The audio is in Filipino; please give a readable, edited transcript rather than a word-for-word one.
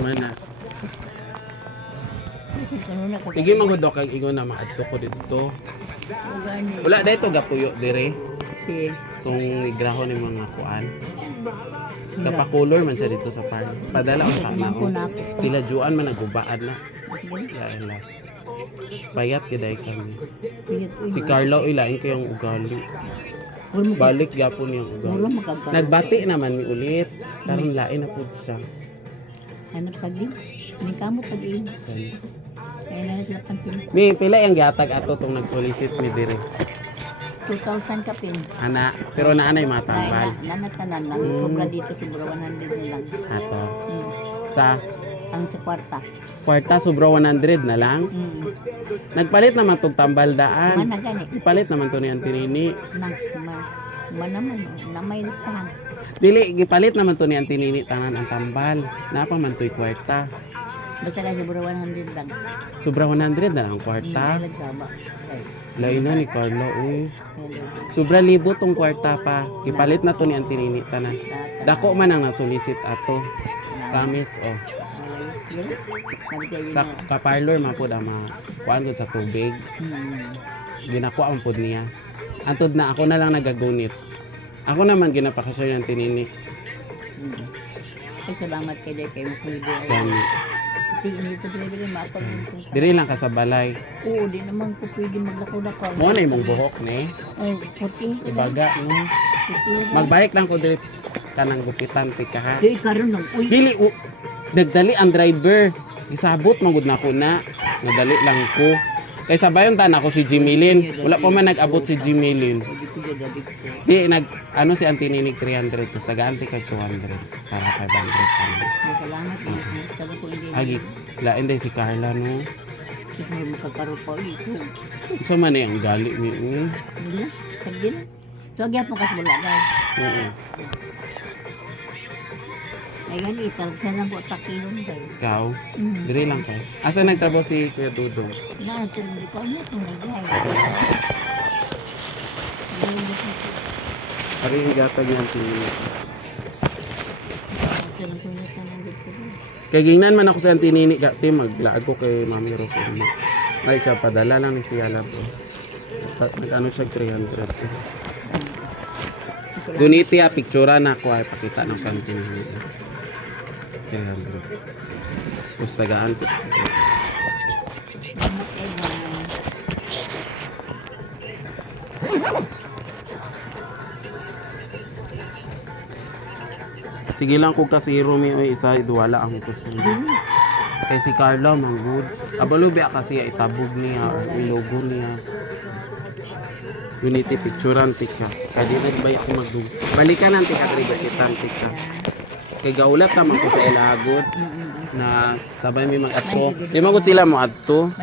Mana? Sige mangudo kag ingon na maadto ko dito. Wala dito gapuyo dire. Si Kung igrahon ni mga kuan. Kapakulor man siya dito sa farm. Padala ko sa Mangko na. na ako. Tila juan man nagubaan na. Ya elas. Payat kiday kami. Si Carlo ilain ko yung ugali. Balik gyapon yung Muro ugali. magagawa. Nagbati naman mi ulit. Karon lain na pud siya. Ano pag-in? Hindi ka mo pag-in. Kaya na sila pansin. Mi pila yung gihatag ato tong nag-solicit mi dire. 2,000 ka pin. Ana, pero naanay matambal. Nanatanan lang. Mm. Sobra dito siguro 100 na lang. Ato. Hmm. Sa Ang sa kwarta. kwarta sobra 100 na lang. Hmm. Nagpalit naman tong tambal daan. Mana gani? Ipalit naman to ni Antinini. Nang naman na may tahan. Dili gipalit naman to ni Antinini tanan ang tambal. Napa man to'y kwarta. Basta lang siguro 100 lang. Sobra 100 na lang ang kwarta. Nagkaba. Lain na ni Carlo uy. Sobra libo tong kwarta pa. Gipalit na to ni Antinini tanan. Dako man ang nasulisit ato. Promise oh. Sa parlor man pud ang mga kuan gud sa tubig. Ginakuha ang pud niya. Antod na ako na lang nagagunit. Ako naman ginapakasyon ng Tinini. Ay, salamat kay Day kay Makulido. Gani. Tingin ito dili mapag. Diri lang ka sa balay. Oo, di naman ko pwede maglako-lako. Mo na imong buhok ni. Oh, puti. Ibaga no. Puti. Magbalik lang ko diri kanang gupitan ti ka ha. Di karon nang uy. Dili nagdali ang driver. Gisabot man gud nako na. Nagdali lang ko. Kay sabayon ta nako si Jimilin. Wala pa man nag-abot si Jimilin. Di ko dadabig ko. Di nag ano si Antininig 300 tapos nag-anti kag 200 para 500 pa. May salamat eh. Sabi ko hindi. Agi, lain day si Carla no. Siguro makakaroon pa ito. Sa man ang gali ni. Hindi. Sagin. So gyap mo kas wala daw. Oo. Ay gani talsa lang ko takilon daw. Ikaw, dire lang ka. Asa nagtrabaho si Kuya Dudong? Na hindi ko niya kung nagay. Pari gatag yung Antininig. Kay gingnan man ako sa Antininig ti maglaag ko kay Mami Rosana. Ay siya padala lang ni siya lang po. Nag-ano siya 300. Guniti picture na ako ay pakita ng Antininig. 300. Tapos tagaan ko. Sige lang kung kasi Rumi o isa iduwala ang kusun. Kay si Carla manggod. Abalo biya kasi itabog niya or ilogo niya. Unity picturean tika. Kadi nagbaya ko magdug. Balikan ang tika tribakitan tika. Kay gaulat naman ko sa ilagod na sabay mi mag-adto. Di magud sila mo adto.